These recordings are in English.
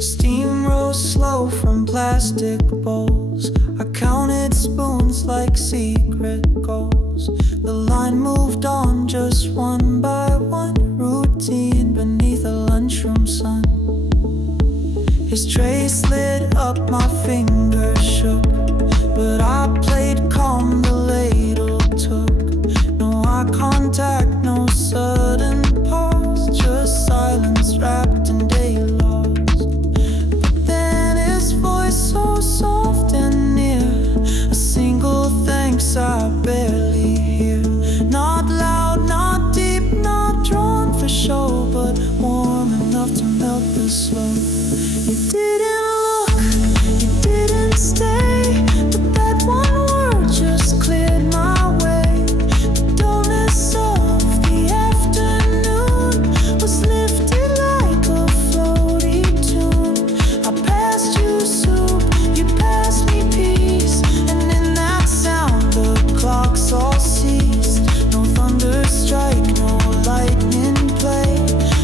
Steam rose slow from plastic bowls. I counted spoons like secret goals. The line moved on just one by one. Routine beneath a lunchroom sun. His tray slid up, my fingers shook, but I played calm, the ladle took. No eye contact, no sudden pause, just silence wrapped in day lost. But then his voice so soft and near, a single thanks I barely hear. Not loud, not deep, not drawn for show, but warm enough to melt the slow. You didn't look, you didn't stay, but that one word just cleared my way. The dullness of the afternoon was lifted like a floaty tune. I passed you soup, you passed me peace, and in that sound the clocks all ceased. No thunder strike, no lightning play,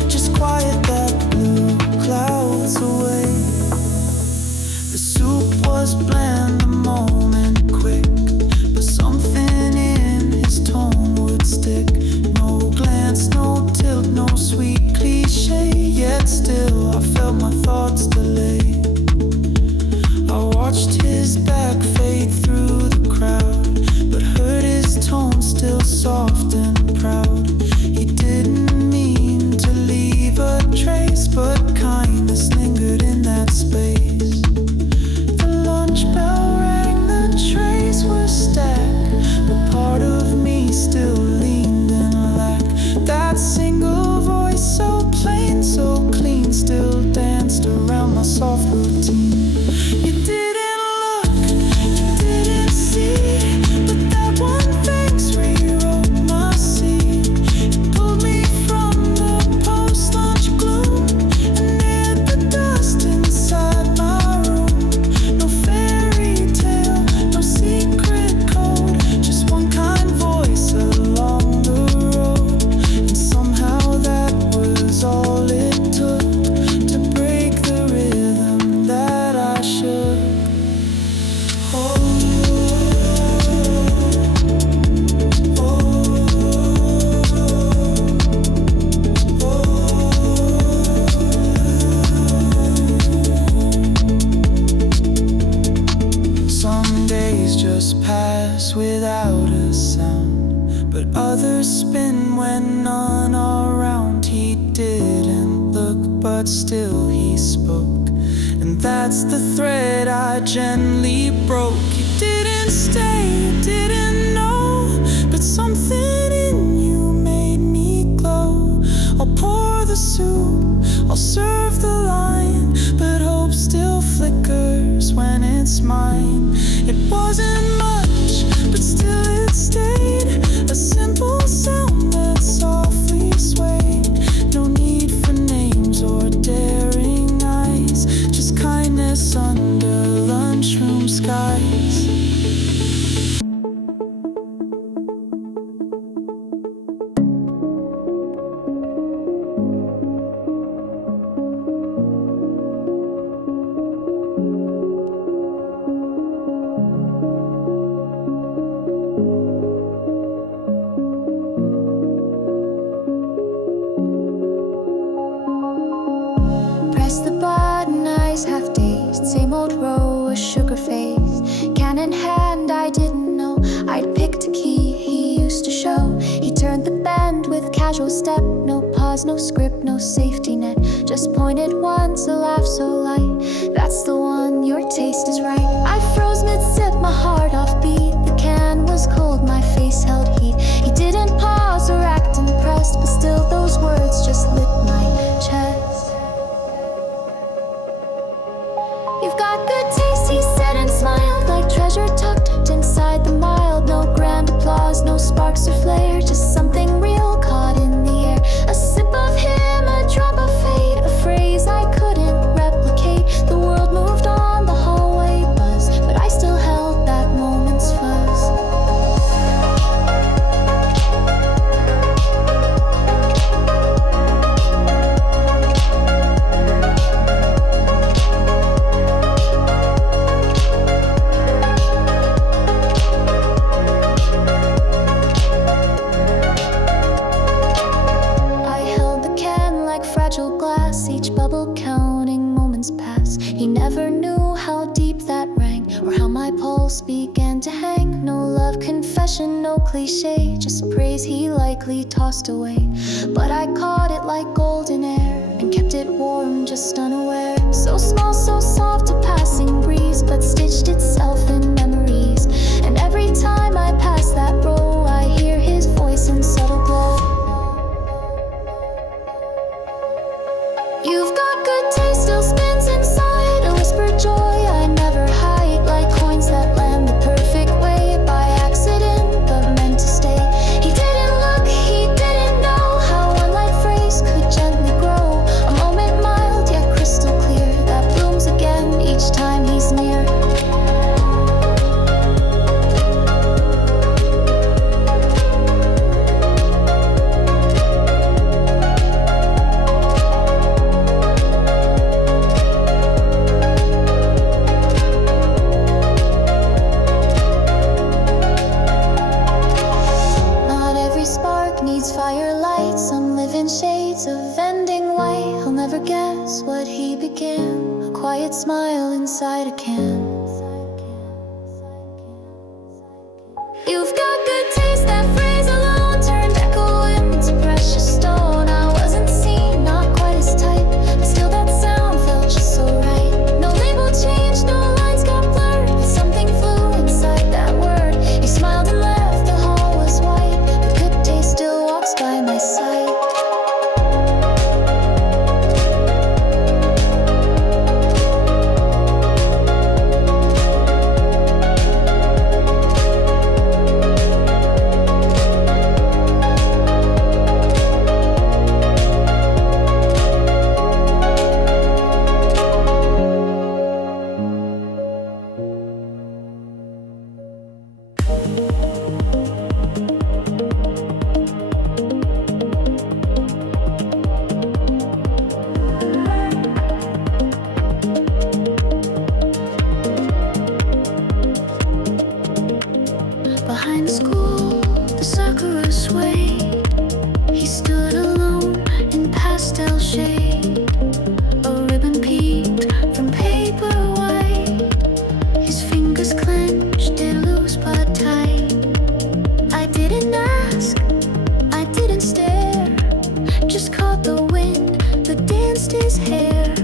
just quiet that blew clouds away. The soup was bland, the moment quick, but something in his tone would stick. No glance, no tilt, no sweet cliche, yet still I felt my thoughts delay. I watched his back fade through the crowd, but heard his tone still soft and proud. He didn't mean to leave a trace, but kindness lingered in that space. The lunch bell rang, the trays were stacked, but part of me still leaned in lack. That single voice, so plain, so clean, still danced around my soft routine. You didn't look, you didn't see, but that one thanks rewrote my scene. It pulled me from the post-lunch gloom and hid the dust inside my room. No fairy tale, no secret code, just one kind voice along the road. And somehow that was all it took to break the rhythm that I shook. Oh, some days just pass without a sound, but others spin when none are around. He didn't look, but still he spoke, and that's the thread I gently broke. You didn't stay, you didn't know, but something in you made me glow. I'll pour the soup, I'll serve the line, but hope still flickers when it's mine. It wasn't much, but still it stayed, a simple sound that softly swayed. No need for names or daring eyes, just kindness under lunchroom skies. Press the button, eyes half dazed, same old row, a sugar face. Can in hand, I didn't know I'd picked a key he used to show. He turned the bend with casual step, no pause, no script, no safety net. Just pointed once, a laugh so light, that's the one, your taste is right. I froze mid-sip, my heart off beat. The can was cold, my face held heat. He didn't pause or act impressed, but still those words just lit my chest. You've got good taste, he said and smiled, like treasure tucked inside the mild. No grand applause, no sparks or flare, just something real caught in the air. A sip of him, a drop of fate, a phrase I couldn't replicate. The world moved on, the hallway buzzed, but I still held that moment's fuzz. candles began to hang. No love confession, no cliche, just praise he likely tossed away. But I caught it like golden air and kept it warm, just unaware. So small, so soft, a passing breeze, but stitched itself in memories. And every time I pass that row, I hear his voice in subtle glow. You've got good taste, still spins inside, a whispered joy I never hide, like coins that land the perfect way by accident, but meant to stay. He didn't look, he didn't know how one light phrase could gently grow. A moment mild yet crystal clear that blooms again each time he's near. Not every spark needs firelight. Some live in shades of ending white. I'll never guess what he began. A quiet smile inside a can. You've got good taste, that phrase alone turned echo into precious stone. I wasn't seen, not quite as tight, but still that sound felt just so right. No label changed, no lines got blurred, but something flew inside that word. He smiled and left, the hall was white, but good taste still walks by my side. Behind the school, the sakura swayed. He stood alone in pastel shade. A ribbon peeped from paper white. His fingers clenched, it loose but tight. I didn't ask, I didn't stare, just caught the wind that danced his hair.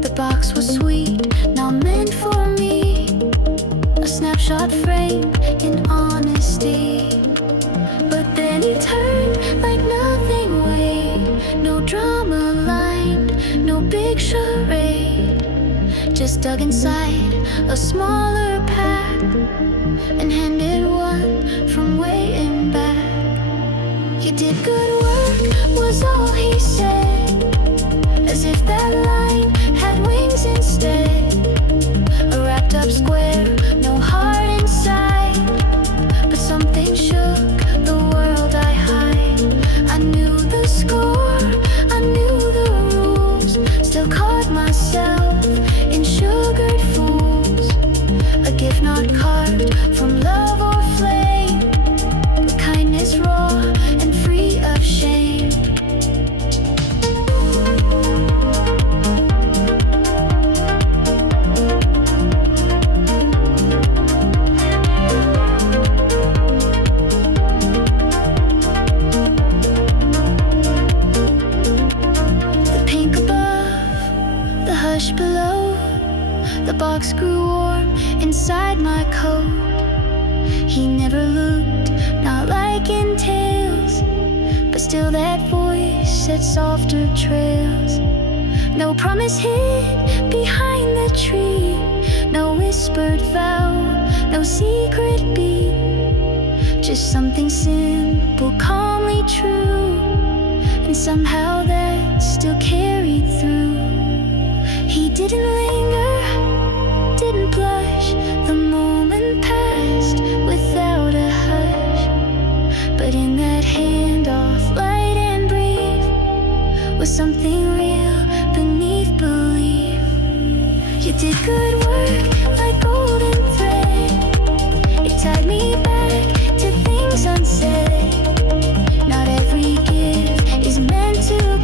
The box was sweet, not meant for me. A snapshot framed in honesty. But then he turned like nothing weighed. No drama lined, no big charade. Just dug inside a smaller pack and handed one from way in back. You did good work, was all he said, as if that line had wings instead. A wrapped up square, no heart inside, but something shook the world I hide. I knew the score, I knew the rules, still caught myself in sugared fools. A gift not carved from love or flame, but kindness raw and free of shame. The pink above, the hush below, the box grew warm inside my coat. He never looked, not like in tales, but still that voice said softer trails. No promise hid behind the tree, no whispered vow, no secret beat, just something simple, calmly true, and somehow that still carried through. He didn't linger, didn't blush, the moment passed without a hush. But in that handoff, light and brief, was something real beneath belief. You did good work like golden thread. It tied me back to things unsaid. Not every gift is meant to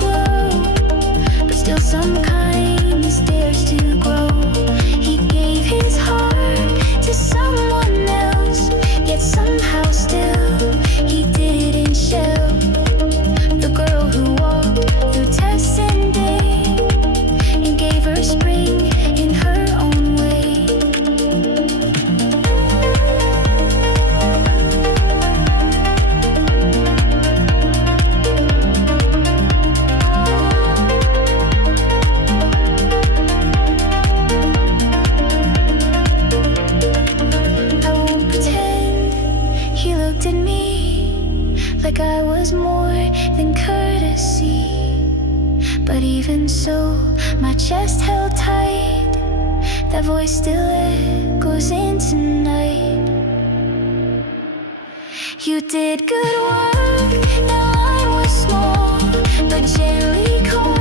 even so, my chest held tight. That voice still echoes in tonight. You did good work, that line was small, but gently caught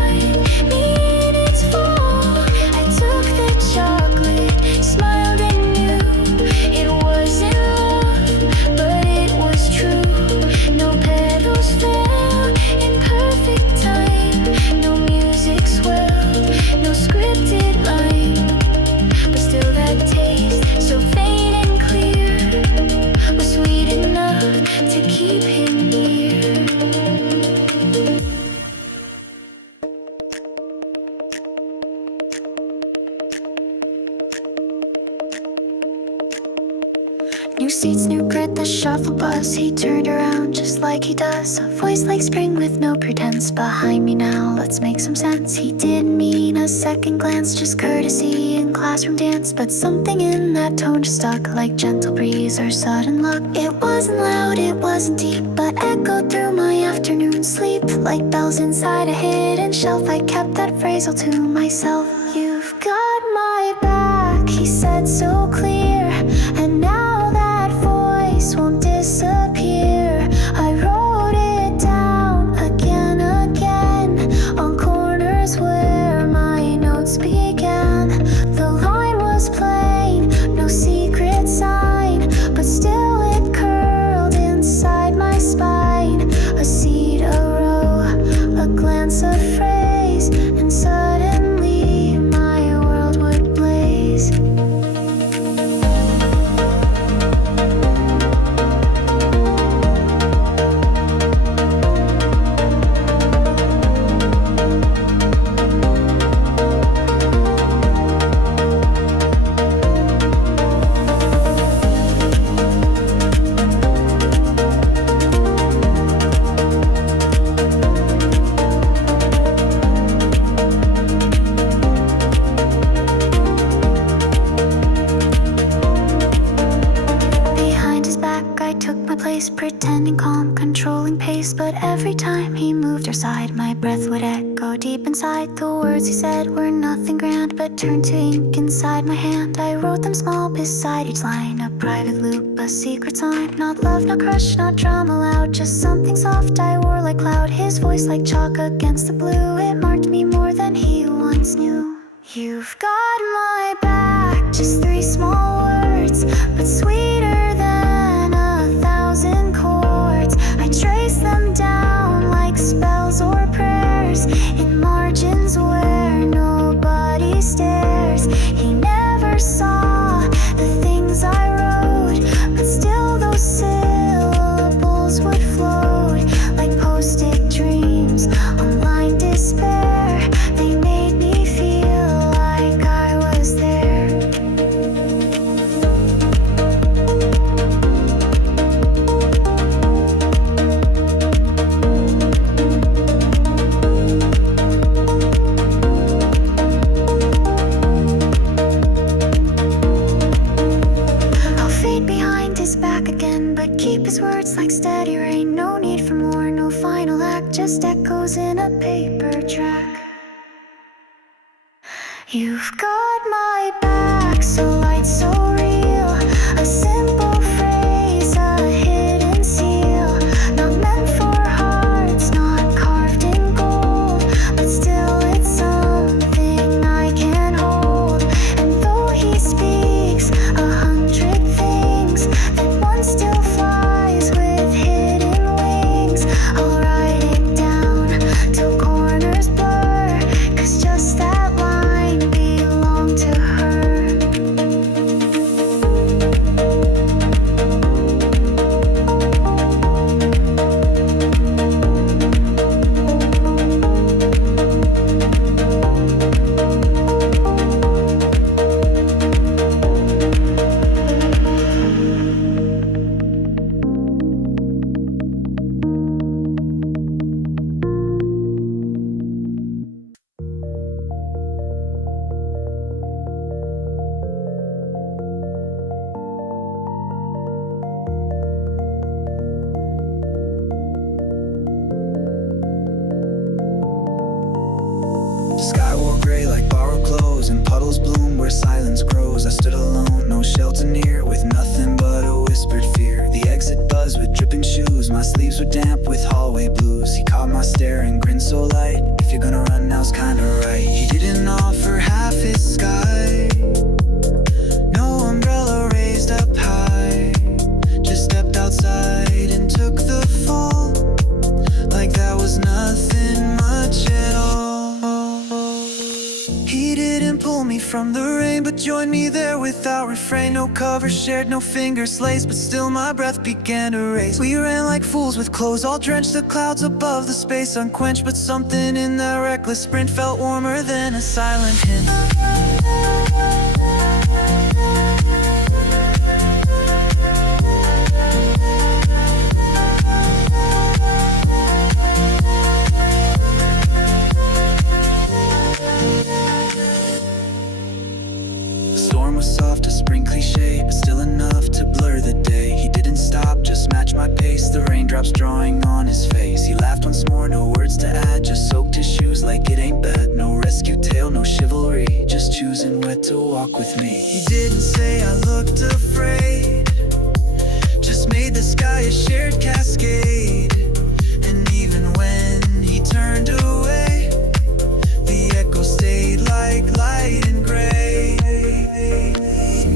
me in its fall. I took the chocolate, smiled and knew it wasn't love, but it was true. No petals fell in perfect time, no music swelled, no scripted line, but still that taste, so faint and clear, was sweet enough to keep him near. New seats, new grit, the shuffle buzz. He turned around just like he does. A voice like spring with no pretense. Behind me now, let's make some sense. He didn't mean a second glance, just courtesy in classroom dance. But something in that tone just stuck, like gentle breeze or sudden luck. It wasn't loud, it wasn't deep, but echoed through my afternoon sleep. Like bells inside a hidden shelf, I kept that phrase all to myself. You've got my back, he said so clear. And now that voice won't disappear. I wrote it down again, on corners where my notes began. The line was plain, no secret sign, but still it curled inside my spine. A seed, a row, a glance, a phrase, and suddenly my world would blaze. Pretending calm, controlling pace, but every time he moved aside, my breath would echo deep inside. The words he said were nothing grand, but turned to ink inside my hand. I wrote them small beside each line, a private loop, a secret sign. Not love, not crush, not drama loud, just something soft I wore like cloud. His voice like chalk against the blue, it marked me more than he once knew. You've got my back, just three small words, but sweeter than 1,000 chords. I trace them down like spells or prayers, in margins where nobody stares. He never saw the things I wrote, but still those syllables would float like post-it dreams on blind despair. They made me feel like I was there. I'll fade behind his back again, but keep his words like steady rain. No need for more, no final act, just echoes in a paper track. You've got my back, so light, so real. A simple phrase, a hidden seal. Not meant for hearts, not carved in gold, but still it's something I can hold. And though he speaks 100 things, that one still flies with hidden wings. I'll write it down till corners blur, 'cause just that line belonged to her. close and puddles bloom where silence grows. I stood alone, no shelter near, with nothing but a whispered fear. The exit buzzed with dripping shoes, my sleeves were damp with hallway blues. He caught my stare and grinned so light, if you're gonna run now's kinda right. He didn't offer half his sky, no umbrella raised up high, just stepped outside and took the fall, like that was nothing much at all. He didn't pull me from the rain, but joined me there without refrain. No cover shared, no fingers laced, but still my breath began to race. We ran like fools with clothes all drenched, the clouds above the space unquenched, but something in that reckless sprint felt warmer than a silent hint. Soft, a spring cliche, but still enough to blur the day. He didn't stop, just match my pace, the raindrops drawing on his face. He laughed once more, no words to add, just soaked his shoes like it ain't bad. No rescue tale, no chivalry, just choosing where to walk with me. He didn't say I looked afraid, just made the sky a shared cascade. And even when he turned away, the echo stayed like light and gray.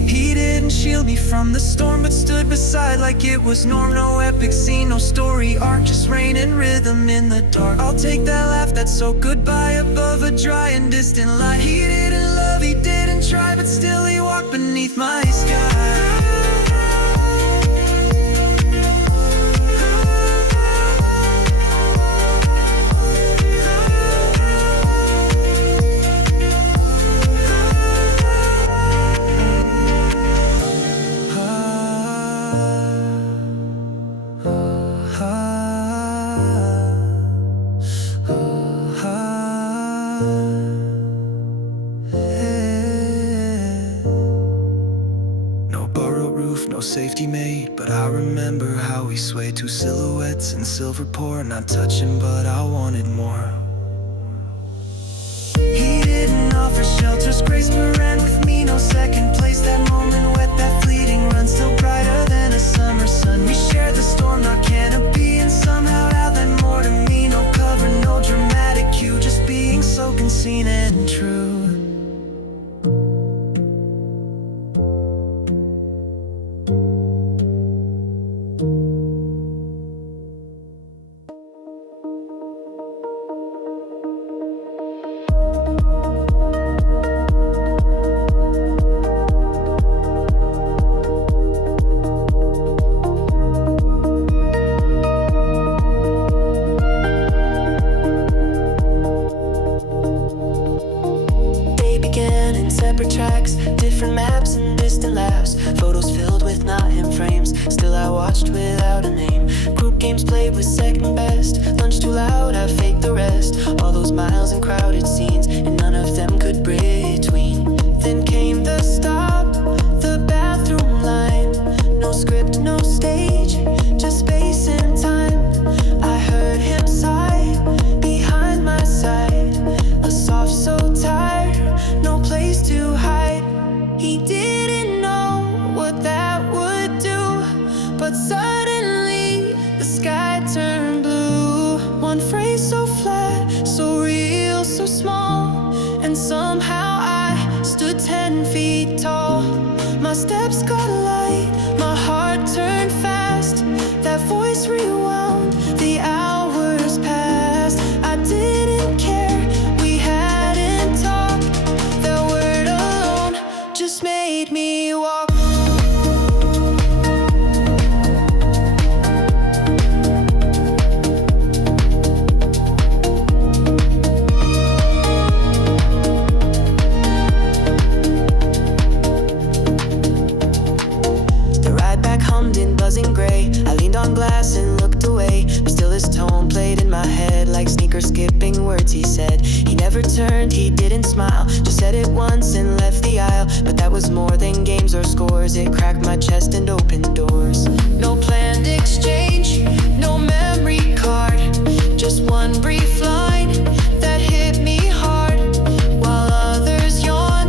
He didn't shield me from the storm, but stood beside like it was norm. No epic scene, no story arc, just rain and rhythm in the dark. I'll take that laugh, that's so goodbye above a dry and distant light. He didn't love, he didn't try, but still he walked beneath my sky. No safety made, but I remember how we swayed, two silhouettes in silver pour, not touching but I wanted more. He didn't offer shelters, grace but ran with me, no second place. That moment wet, that fleeting run, still brighter than a summer sun. We shared the storm, not canopy, and somehow that meant more to me. No cover, no dramatic cue, just being so unseen and true. Different maps and distant laughs, photos filled with not in frames. Still I watched without a name. Group games played with second best. Lunch too loud, I faked the rest. All those miles and crowded scenes, and none of them could between. Then came the stop, the bathroom line. No script, no stage, just space and time. I heard him sigh behind my side. A soft, so tired, no place to hide. He didn't know what that would do, but suddenly the sky turned blue. One phrase so flat, so real, so small, and somehow I stood 10 feet tall. My steps got light, my heart turned fast. That voice rewound, the hours passed. I didn't care, we hadn't talked. That word alone just made me walk. The ride back hummed in buzzing gray. I leaned on glass and looked away, but still his tone played in my head like sneaker skipping words he said. He never turned, he didn't smile, just said it once and left the aisle. But that was more than games or scores, it cracked my chest and opened doors. No planned exchange, no memory card, just one brief line that hit me hard. While others yawned,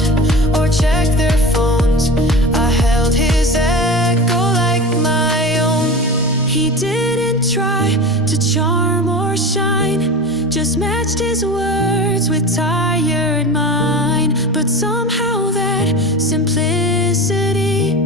matched his words with tired mind, but somehow that simplicity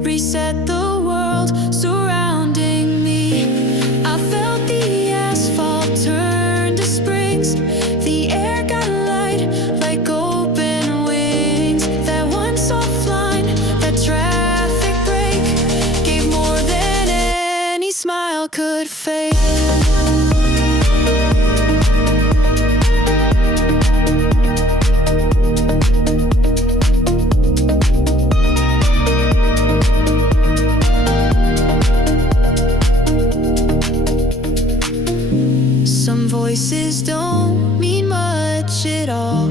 reset the world surrounding me. I felt the asphalt turn to springs, the air got light like open wings. That one soft line, that traffic break, gave more than any smile could fake. Some voices don't mean much at all,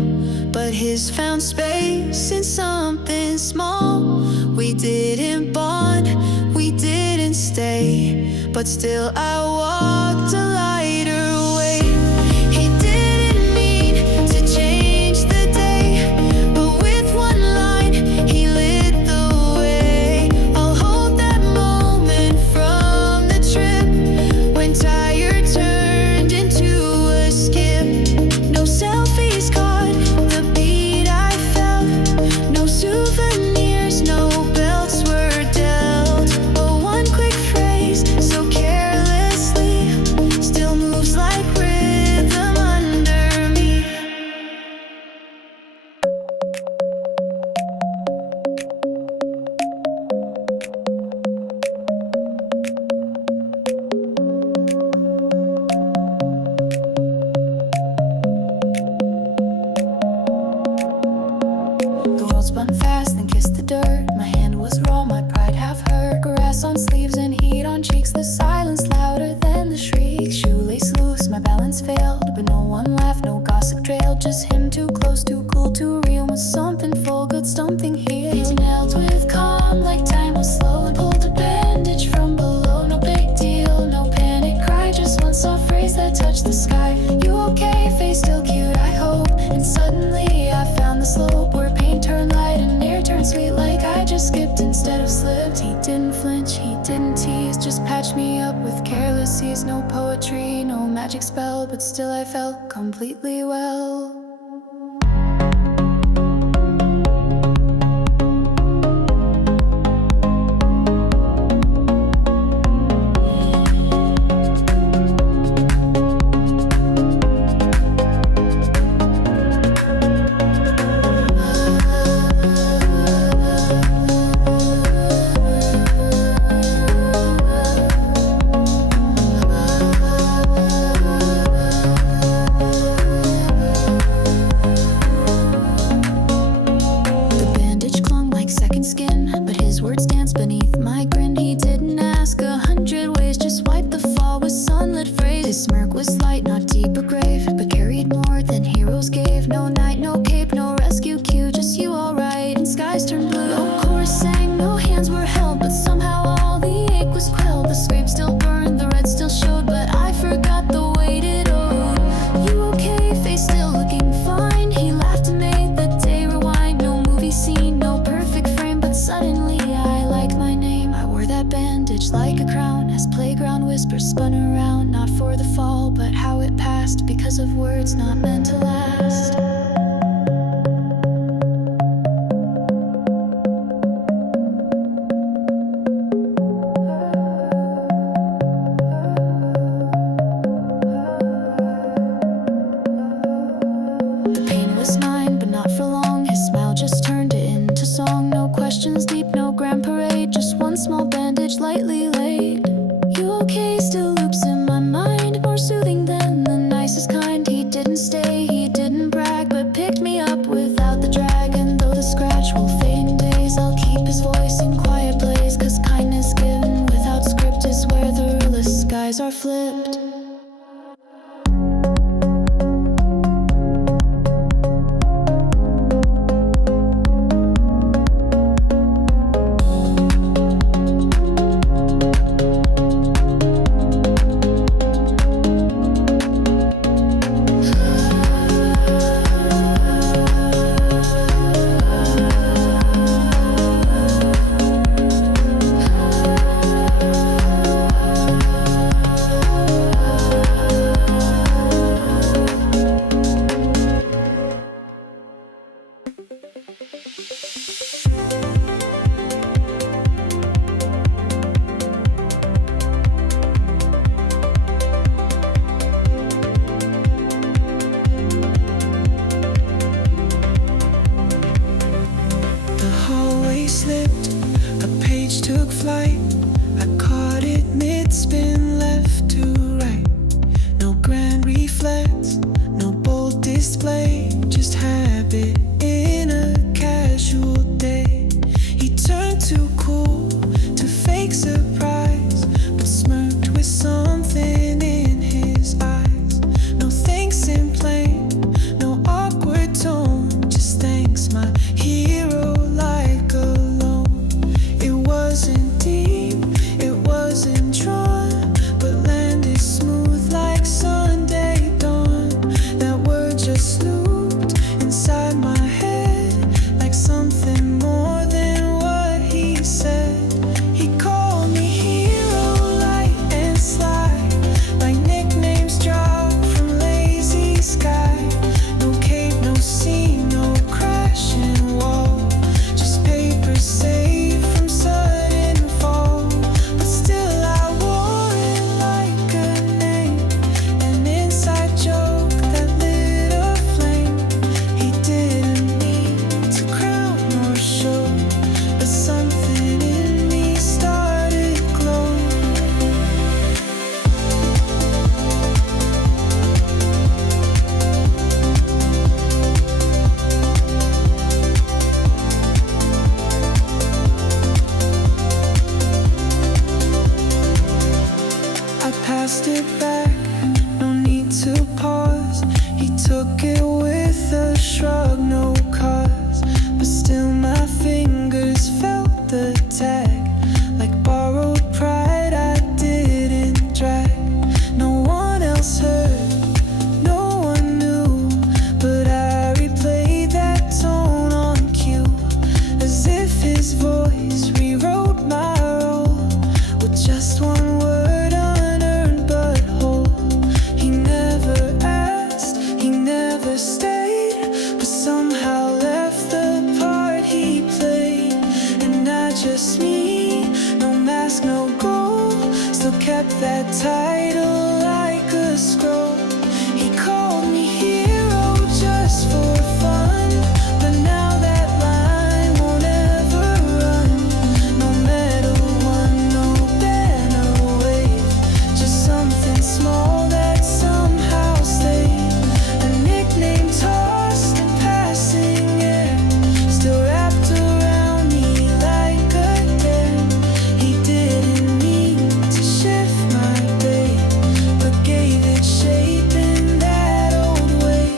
but his found space in something small. We didn't bond, we didn't stay, but still I walked a lighter way. He didn't mean to change the day, but with one line he lit the way. I'll hold that moment from the trip when tired turned into a skip. No selfies caught the beat I felt, no souvenirs, no belts were dealt, but one quick phrase so carelessly still moves like rhythm under me. The world spun fast, then kissed the dirt. My hand was raw, my pride half hurt. Grass on sleeves and heat on cheeks. The silence louder than the shrieks. Shoelace loose, my balance failed, but no one laughed, no gossip trailed. Just him, too close, too cool, too real. Was something full, good, something here. He knelt with calm, like time was slow, and pulled a bandage from below. No big deal, no panic cry, just one soft phrase that touched the sky. You okay? Face still cute, I hope. And suddenly I found the slope where pain turned light and air turned sweet, like I just skipped instead of slipped. He didn't flinch, he didn't tease, just patched me up with careless ease. No poetry, no magic spell, but still I felt completely well. The bandage clung like second skin, but his words danced beneath my grin. He didn't ask 100 ways, just wiped the fall with sunlit phrase. His smirk was light, not deep or grave, but carried more than heroes gave. No night, no cape, no rescue cue, just you alright, and skies turned blue. No chorus sang, no hands were held, but somehow all the ache was quelled. The scrape still burned, the red still showed, but I forgot the weight it owed. You okay? Face still looking fine. He laughed and made the day rewind. No movie scene, no perfect frame, but suddenly I like my name. I wore that bandage like a crown as playground whispers spun around. Not for the fall, but how it passed, because of words not meant to last. The pain was mine, but not for long. His smile just turned it into song. No questions deep, no grand parade, just one small bandage lightly laid. You okay? Still loops in my mind, more soothing than the nicest kind. He didn't stay, he didn't to pause. He took it with a shrug, no cause. But still my fingers felt the tag. Like borrowed pride I didn't drag. No one else heard, no one knew. But I replayed that tone on cue, as if his voice rewrote my role with just one word unearned but whole. He never asked, he never stayed, but somehow left the part he played. And not just me, no mask, no goal, still kept that title like a scroll. He called me hero just for fun, but now that line won't ever run. No medal won, no banner wave, just something small that somehow stayed. A nickname tossed in passing air, still wrapped around me like a dare. He didn't mean to shift my day, but gave it shape in that old way.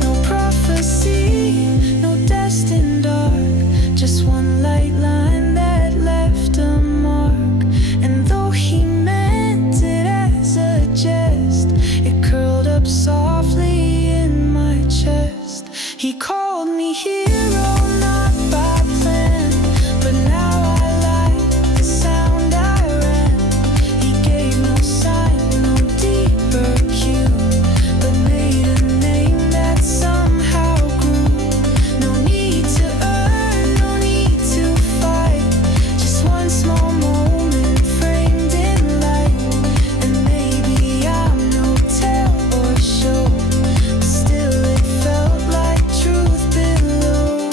No prophecy, no destined arc, just one light line that left a mark. And though he meant it as a jest, it curled up softly in my chest. He called me hero, not by plan, but now I like the sound I ran. He gave no sign, no deeper cue, but made a name that somehow grew. No need to earn, no need to fight, just one small moment framed in light. And maybe I'm no tell or show, but still it felt like truth below.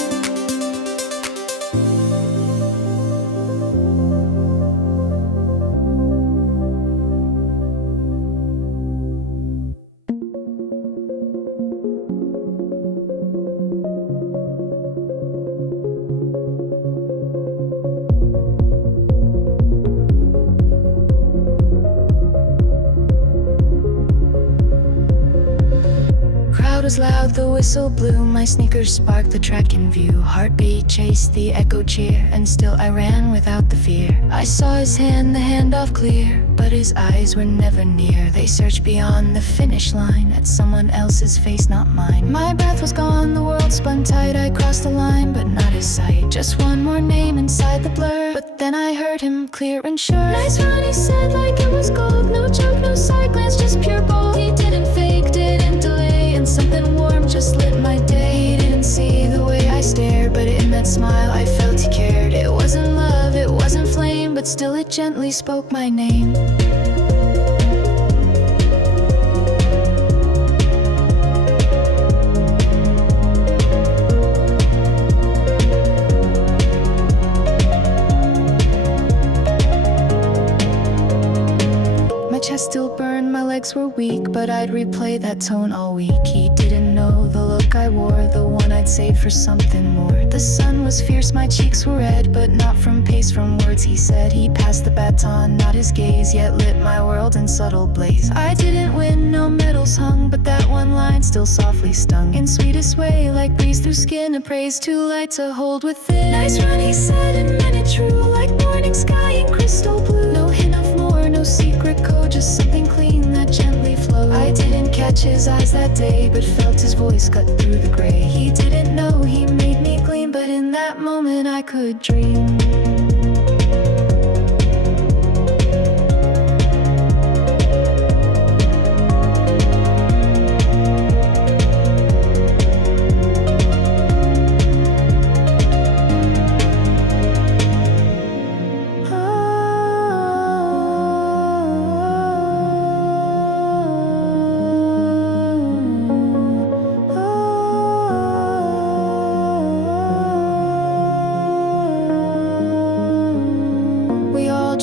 Crowd was loud, the whistle blew, my sneakers sparked the track in view. Heartbeat chased the echo cheer, and still I ran without the fear. I saw his hand, the handoff clear, but his eyes were never near. They searched beyond the finish line, at someone else's face, not mine. My breath was gone, the world spun tight, I crossed the line, but not his sight. Just one more name inside the blur, but then I heard him clear and sure. Nice run, he said, like it was gold. No joke, no side glance, just pure bold. He didn't fake, didn't delay, and something warm just lit my day. He didn't see the way I stared, but in that smile I felt he cared. It wasn't love, it wasn't flame, but still it gently spoke my name. My chest still burned, my legs were weak, but I'd replay that tone all week. He didn't know the look I wore, the one I'd save for something more. The sun was fierce, my cheeks were red, but not from pace, from words he said. He passed the baton, not his gaze, yet lit my world in subtle blaze. I didn't win, no medals hung, but that one line still softly stung. In sweetest way, like breeze through skin, a praise too light to hold within. Nice run, he said, and meant it true, like morning sky in crystal blue. No hint of more, no secret code, just something clean that gently flowed. I didn't catch his eyes that day, but felt his voice cut through the gray. He didn't know he made me gleam, but in that moment I could dream.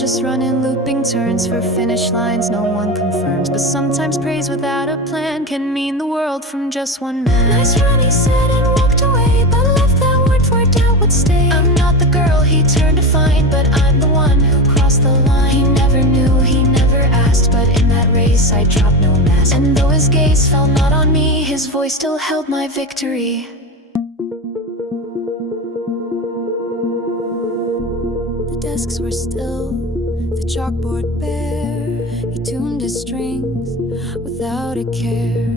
just running looping turns for finish lines no one confirms. But sometimes praise without a plan can mean the world from just one man. Nice run, he said and walked away, but left that word for doubt would stay. I'm not the girl he turned to find, but I'm the one who crossed the line. He never knew, he never asked, but in that race I dropped no mask. And though his gaze fell not on me, his voice still held my victory. The desks were still, the chalkboard bare. He tuned his strings without a care.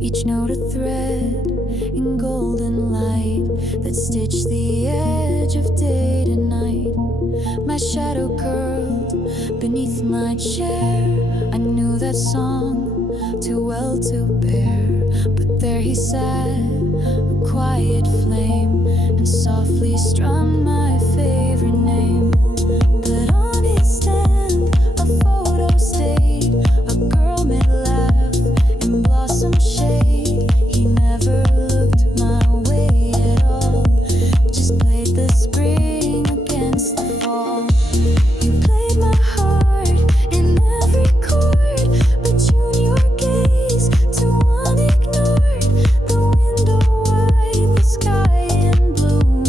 Each note a thread in golden light that stitched the edge of day to night. My shadow curled beneath my chair. I knew that song too well to bear. But there he sat, a quiet flame, and softly strummed my favorite name. But on his stand, a photo stayed, a girl made laugh in blossom shade. He never looked my way at all, just played the spring against the fall. You played my heart in every chord, but tuned your gaze to one ignored. The window wide, the sky in bloom,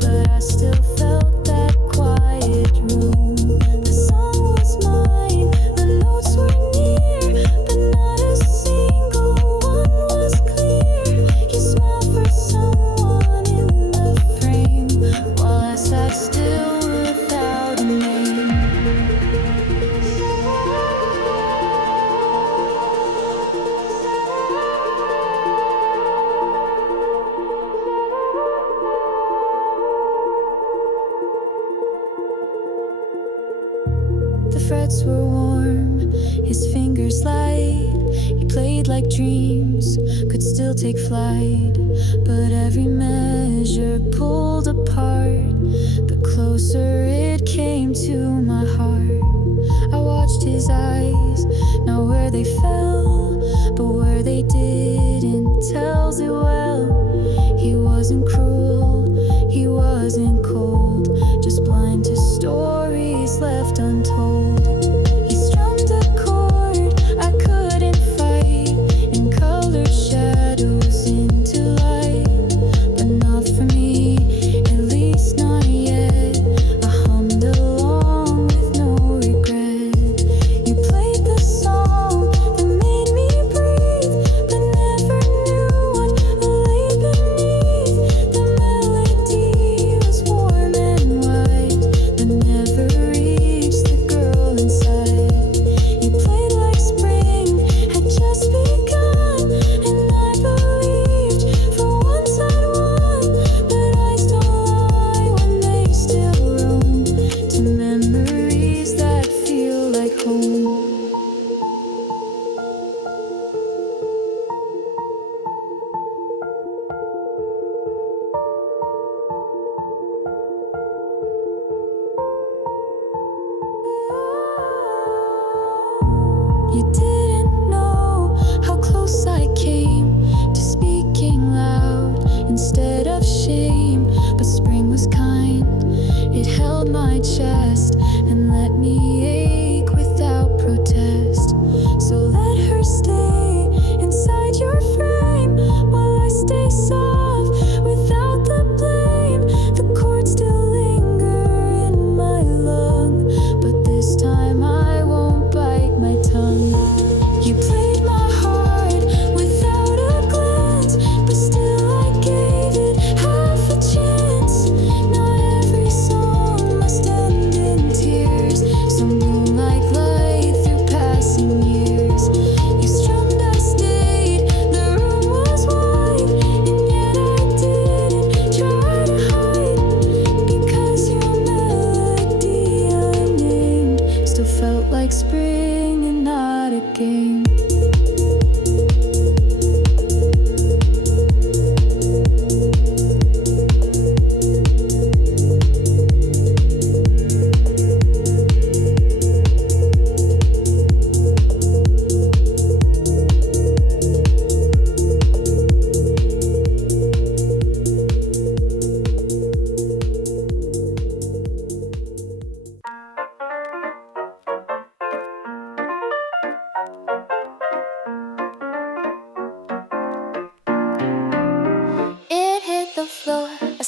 but I still felt that quiet room. The song was mine, the notes were near, but not a single one was clear. You smiled for someone in the frame, while I sat still without a name. The frets were warm, his fingers light. He played like dreams could still take flight, but every measure pulled apart. The closer it came to my heart, I watched his eyes, not where they fell, but where they didn't tells it well. He wasn't cruel, he wasn't cold, just blind to stories left untold. He strummed a chord I couldn't fight, and colored shadows into light, but not for me, at least not yet. I hummed along with no regret. You played the song that made me breathe, but never knew what lay beneath. The melody was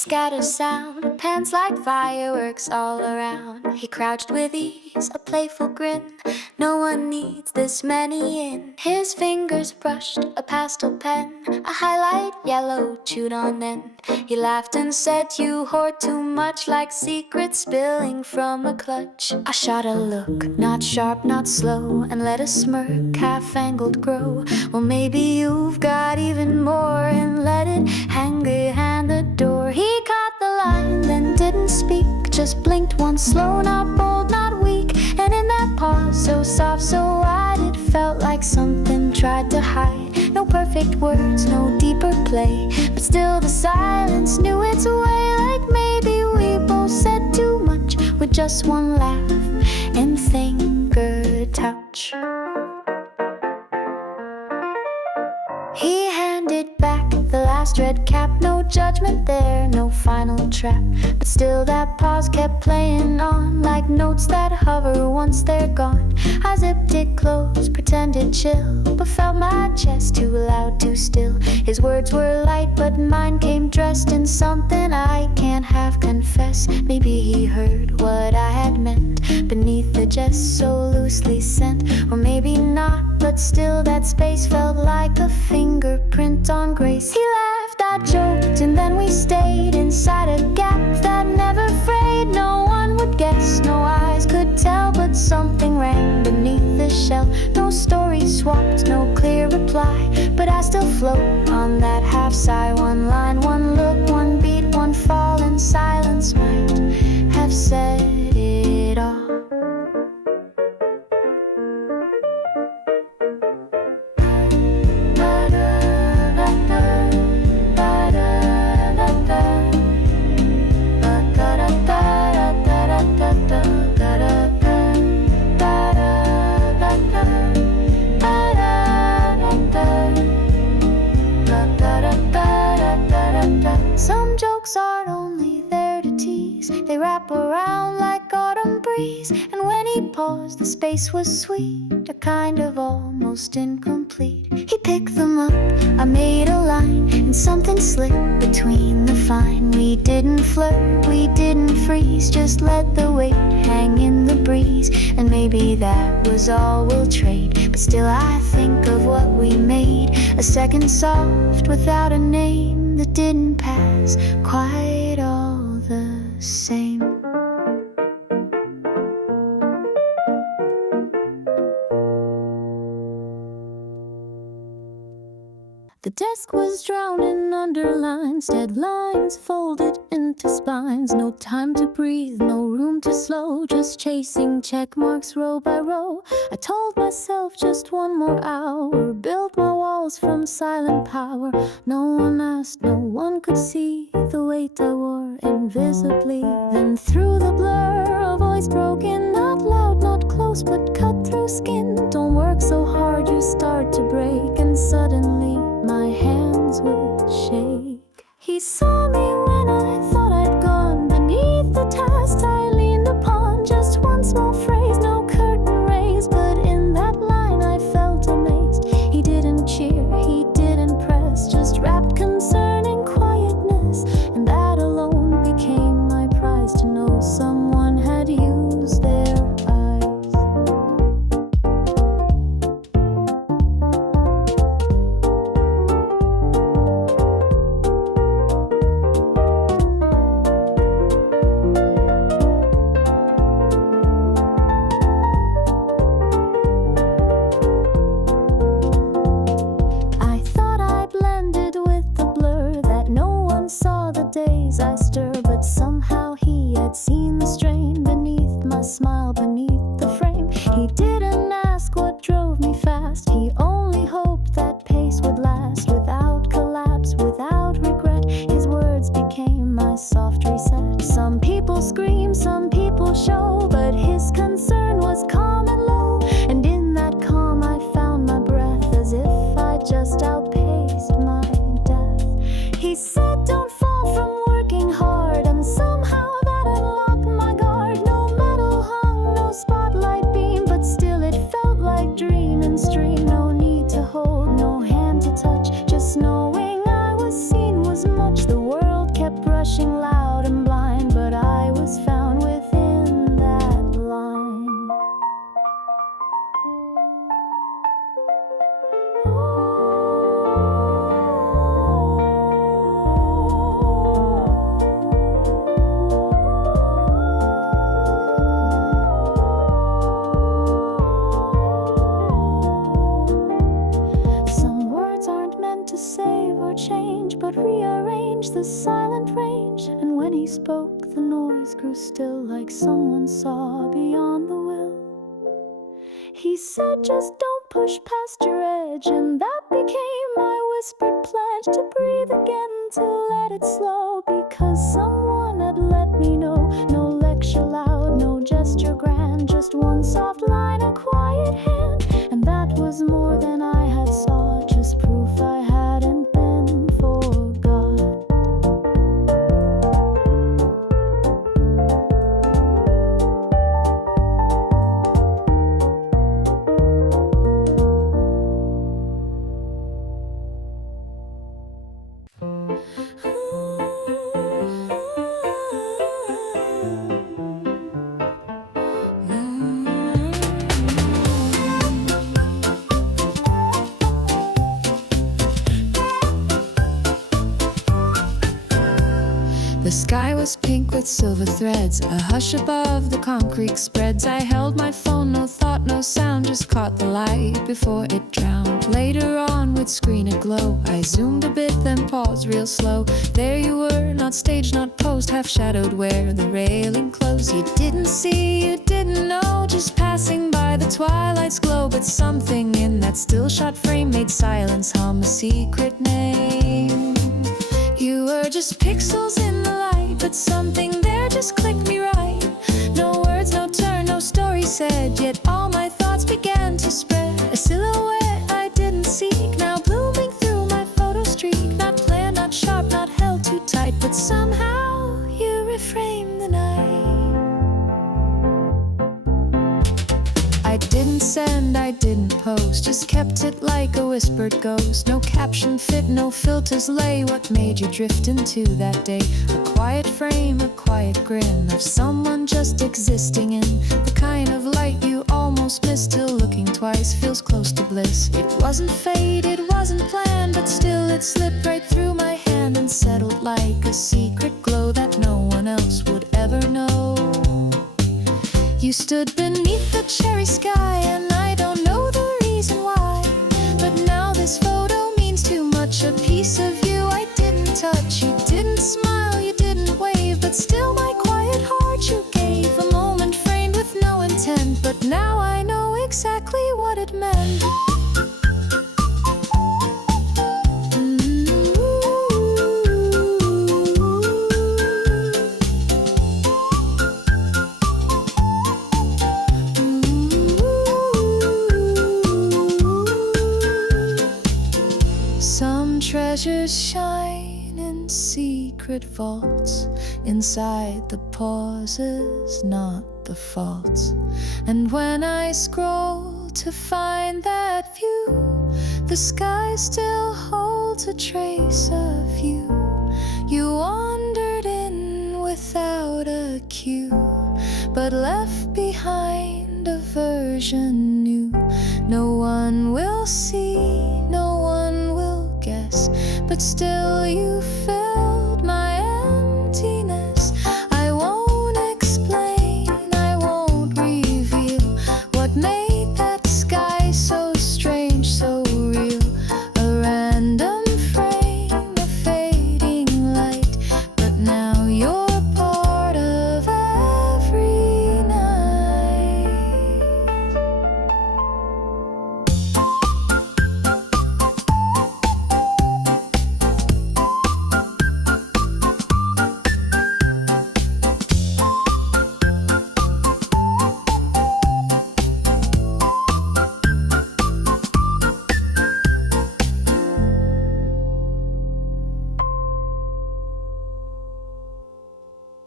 scatter sound, pans like fireworks all around. He crouched with ease, a playful grin. No one needs this many in. His fingers brushed a pastel pen, a highlight yellow chewed on end. He laughed and said, "You hoard too much," like secrets spilling from a clutch. I shot a look, not sharp, not slow, and let a smirk half-angled grow. Well, maybe you've got even more, and let it hang behind the door. He caught the line, then didn't speak, just blinked once, slow, not bold, not weak. And in that pause, so soft, so wide, it felt like something tried to hide. No perfect words, no deeper play, but still the silence knew its way. Like maybe we both said too much with just one laugh and finger touch. He handed back the last red cap, no judgment there, no final trap. But still that pause kept playing on, like notes that hover once they're gone. I zipped it closed, pretended chill, but felt my chest too loud, too still. His words were light, but mine came dressed in something I can't half confess. Maybe he heard what I had meant beneath the jest so loosely sent. Or maybe not, but still that space felt like a fingerprint on grace. He laughed, I joked, and then we stayed inside a gap that never frayed. No one would guess, no eyes could tell, but something rang beneath the shell. No story swapped, no clear reply, but I still float on that half sigh. One line, one look, one beat, one fall, and silence might have said it all. Some jokes aren't only there to tease, they wrap around like autumn breeze. And when he paused, the space was sweet, a kind of almost incomplete. He picked them up, I made a line, and something slipped between the fine. We didn't flirt, we didn't freeze, just let the weight hang in the breeze. And maybe that was all we'll trade, but still I think of what we made. A second soft without a name that didn't pass quite all the same. The desk was drowned in underlines, deadlines folded into spines. No time to breathe, no room to slow, just chasing check marks row by row. I told myself just one more hour, build my walls from silent power. No one asked, no one could see the weight I wore invisibly. Then through the blur, a voice broke in, not loud, not close, but cut through skin. Don't work so hard, you start to break, and suddenly my hands would shake. He saw me when I thought I'd gone beneath the task I leaned upon. Just one small phrase, no curtain raised, but in that line I felt amazed. He didn't cheer, he didn't press, just wrapped concern in quietness. And that alone became my prize, to know someone had used their eyes. I stir, but somehow he had seen the strain beneath my smile, beneath the frame. He didn't ask what drove me fast, he only hoped that pace would last. Without collapse, without regret, his words became my soft reset. Some people scream, some people show, but his concern was calm and low. And in that calm I found my breath, as if I just outpaced my death. He said, don't fall from working hard, change the silent range, and when he spoke, the noise grew still, like someone saw beyond the will. He said, just don't push past your edge, and that became my whispered pledge to breathe again, to let it slow, because someone had let me know. No lecture loud, no gesture grand, just one soft line, a quiet hand, and that was more than I had sought, just proof I hadn't been forgot. The sky was pink with silver threads, a hush above the concrete spreads. I held my phone, no thought, no sound, just caught the light before it drowned. Later on would screen aglow, I zoomed a bit, then paused real slow. There you were, not staged, not posed, half shadowed where the railing closed. You didn't see, you didn't know, just passing by the twilight's glow. But something in that still shot frame made silence hum a secret name. You were just pixels in the light, but something there just clicked me right. No words, no turn, no story said, yet all my thoughts began to spread. A silhouette I didn't seek, now blooming through my photo streak. Not planned, not sharp, not held too tight, but somehow you reframed the night. I didn't send, I didn't post, just kept it like a whispered ghost. No caption fit, no filters lay. What made you drift into that day? A quiet frame, a quiet grin of someone just existing in the kind of light you almost miss, till looking twice feels close to bliss. It wasn't fate, it wasn't planned, but still it slipped right through my hand and settled like a secret glow that no one else would ever know. You stood beneath the cherry sky, and I don't know the reason why, but now this photo means too much. A piece of you I didn't touch. You didn't smile, you didn't wave, but still my quiet heart you gave. A moment framed with no intent, but now I know exactly what it meant. Treasures shine in secret vaults, inside the pauses, not the faults. And when I scroll to find that view, the sky still holds a trace of you. You wandered in without a cue, but left behind a version new. No one will see, no one will guess, but still you filled my emptiness. I won't explain, I won't reveal what made that sky so strange, so real. A random frame, a fading light, but now you're part of every night.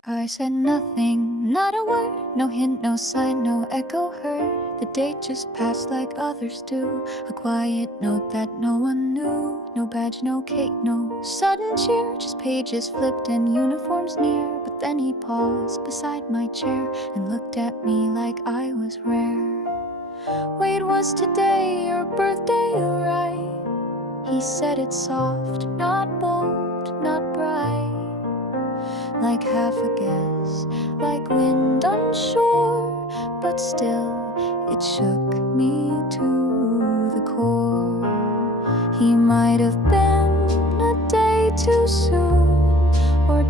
I said nothing, not a word, no hint, no sign, no echo heard. The day just passed like others do, a quiet note that no one knew. No badge, no cake, no sudden cheer, just pages flipped and uniforms near. But then he paused beside my chair and looked at me like I was rare. Wait, was today your birthday, right? He said it soft, not bold, not bright, like half a guess, like wind onshore, but still it shook me to the core. He might have been a day too soon,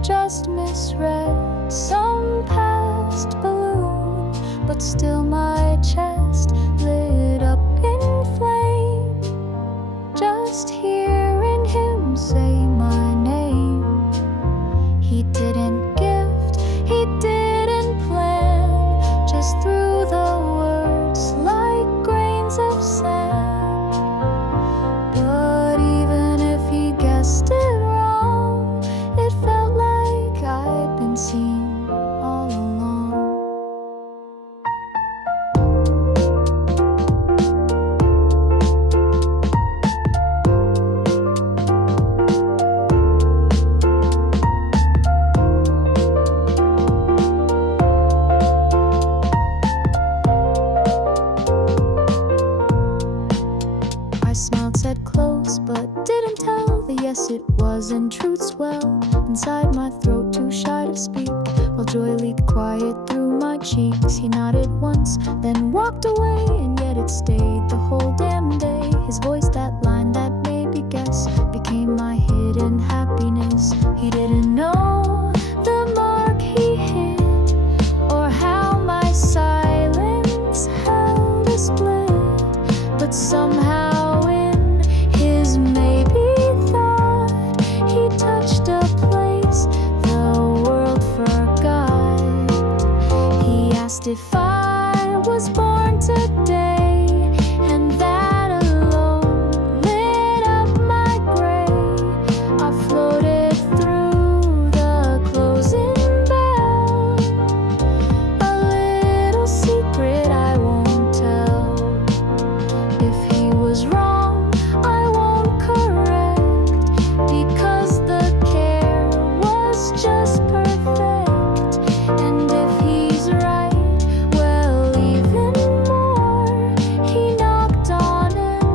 just misread some past balloon, but still my chest lit up in flame, just hearing him say my name. He didn't gift, he didn't plan, just threw the words like grains of sand. But even if he guessed it wrong, it felt like I'd been seen all along. I smiled, said close, but didn't tell the yes it was, and truth's well inside my throat, too shy to speak, while joy leaked quiet through my cheeks. He nodded once, then walked away, and yet it stayed the whole damn day. His voice, that line that made me guess, became my hidden happiness. He didn't know the mark he hit, or how my silence held a split, but somehow in his maybe thought he touched a place the world forgot. He asked if I was born today, and that alone lit up my gray. I floated through the closing bell, a little secret I won't tell. If he was wrong, I won't correct, because the care was just perfect. And if he's right, well, even more, he knocked on an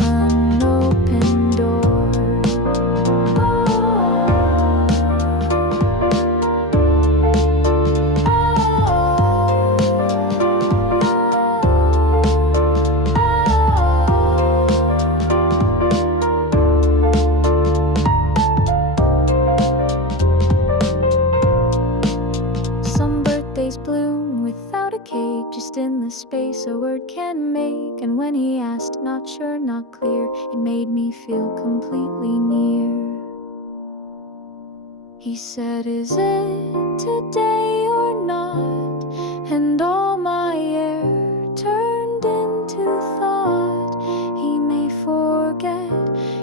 unopened door. Some birthdays bloom without a cake, just in the space a word can make. And when he asked, not sure, not clear, it made me feel completely near. He said, is it today or not? And all my air turned into thought. He may forget,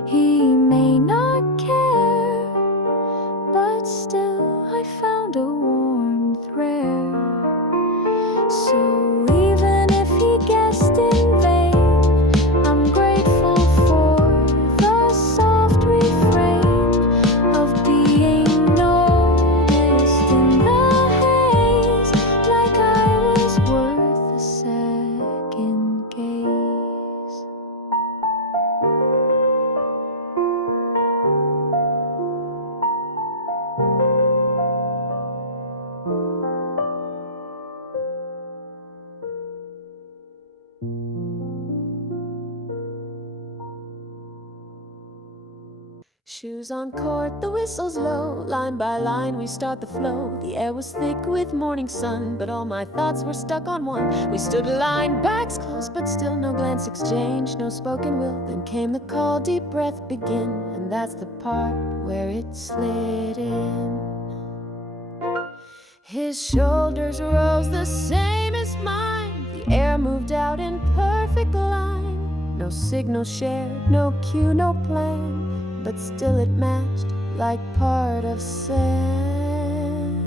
he may not care, but still I found a warmth rare. So even if he guessed in vain, I'm grateful for the soft refrain of being noticed in the haze, like I was worth a second gaze. Shoes on court, the whistle's low. Line by line we start the flow. The air was thick with morning sun, but all my thoughts were stuck on one. We stood aligned, backs close, but still no glance exchanged, no spoken will. Then came the call, deep breath begin, and that's the part where it slid in. His shoulders rose the same as mine. The air moved out in perfect line. No signal shared, no cue, no plan, but still it matched like part of sand.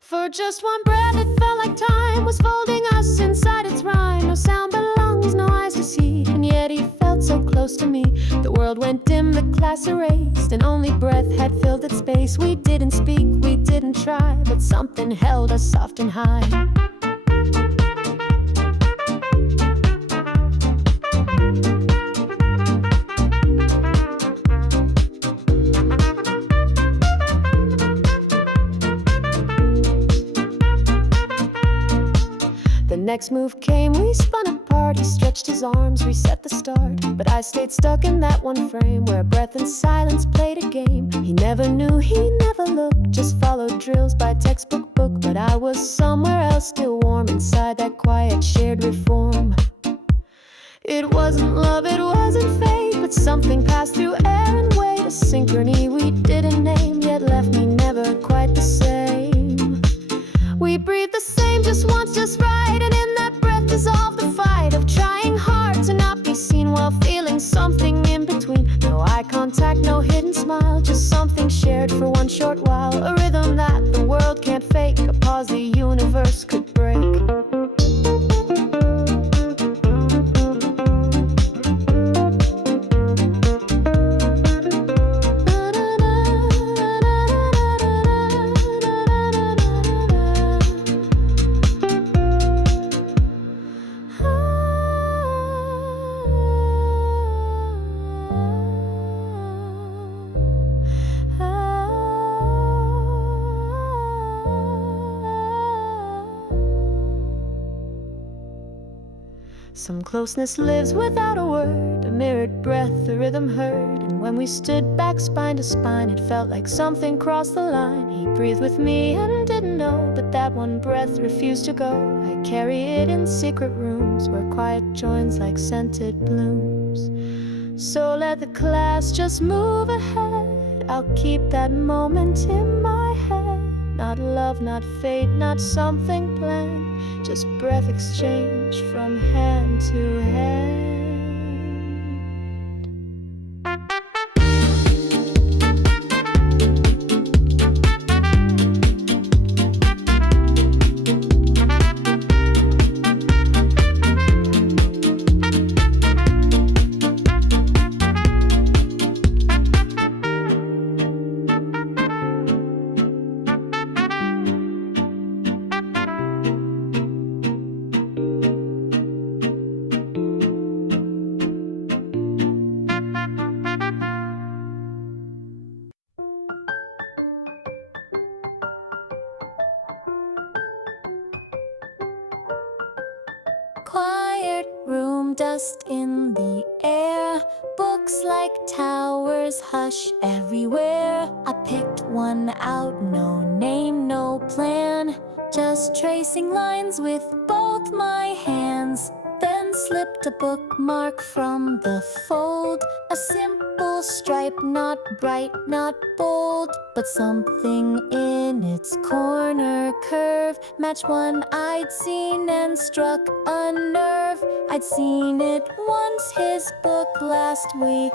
For just one breath it felt like time was folding us inside its rhyme. No sound but lungs, no eyes to see, and yet he felt so close to me. The world went dim, the class erased, and only breath had filled its space. We didn't speak, we didn't try, but something held us soft and high. next move came, we spun apart. He stretched his arms, reset the start. But I stayed stuck in that one frame where breath and silence played a game. He never knew, he never looked, just followed drills by textbook book. But I was somewhere else, still warm inside that quiet shared reform. It wasn't love, it wasn't fate, but something passed through air and weight. A synchrony we didn't name, yet left me never quite the same. We breathed the same just once, just right, and in that breath dissolved the fight of trying hard to not be seen while feeling something in between. No eye contact, no hidden smile, just something shared for one short while. A rhythm that the world can't fake, a pause the universe could break. Some closeness lives without a word, a mirrored breath, a rhythm heard. And when we stood back spine to spine, it felt like something crossed the line. He breathed with me and didn't know, but that one breath refused to go. I carry it in secret rooms where quiet joins like scented blooms. So let the class just move ahead, I'll keep that moment in my head. Not love, not fate, not something planned, just breath exchange from hand to hand. Quiet room, dust in the air, books like towers hush everywhere. I picked one out, no name, no plan, just tracing lines with both my hands. Then slipped a bookmark from the fold, a simple stripe, not bright, not bold, but something in its corner curve matched one I'd seen and struck a nerve. I'd seen it once, his book last week,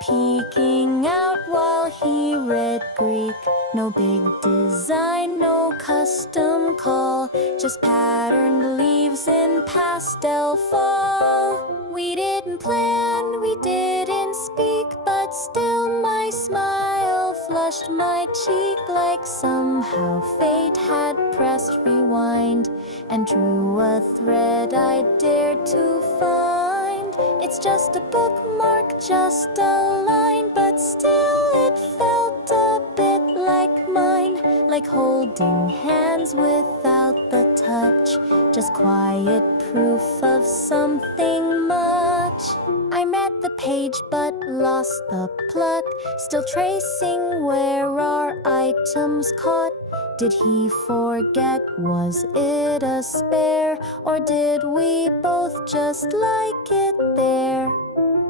peeking out while he read Greek. No big design, no custom call, just patterned leaves in pastel fall. We didn't plan, we didn't speak, but still my smile flushed my cheek like somehow fate had pressed rewind and drew a thread I dared to find. It's just a bookmark, just a line, but still it felt a bit like mine, like holding hands without the touch, just quiet proof of something much. I met the page but lost the pluck, still tracing where our items caught. Did he forget? Was it a spare? Or did we both just like it there?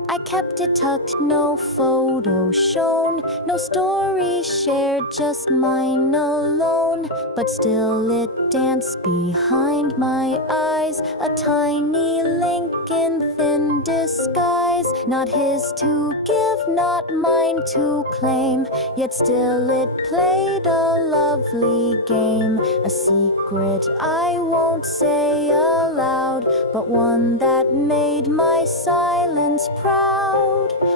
I kept it tucked, no photo shown, no story shared, just mine alone. But still it danced behind my eyes, a tiny link in thin disguise. Not his to give, not mine to claim, yet still it played a lovely game. A secret I won't say aloud, but one that made my silence proud.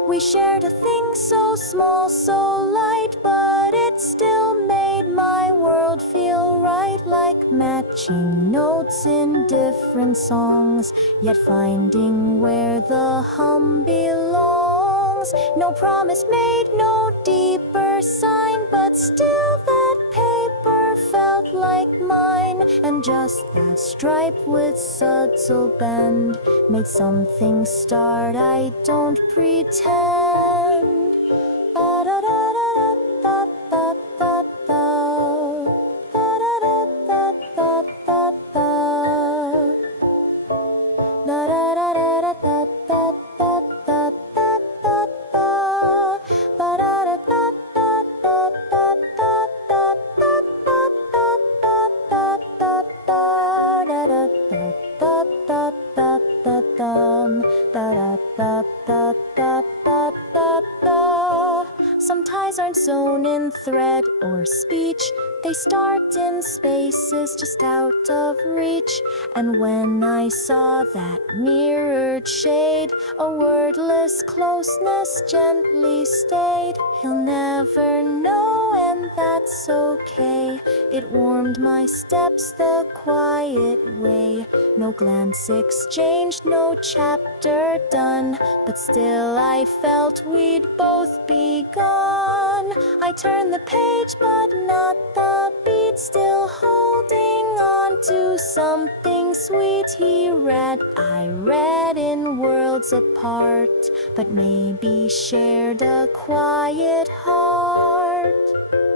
We shared a thing so small, so light, but it still made my world feel right, like matching notes in different songs, yet finding where the hum belongs. No promise made, no deeper sign, but still that paper felt felt like mine, and just that stripe with subtle bend made something start. I don't pretend. Some ties aren't sewn in thread or speech. They start in spaces just out of reach. And when I saw that mirrored shade, a wordless closeness gently stayed. He'll never know, and that's okay. It warmed my steps the quiet way. No glance exchanged, no chapter done, but still I felt we'd both be gone. I turned the page, but not the beat. Still holding on to something sweet he read. I read in worlds apart, but maybe shared a quiet heart.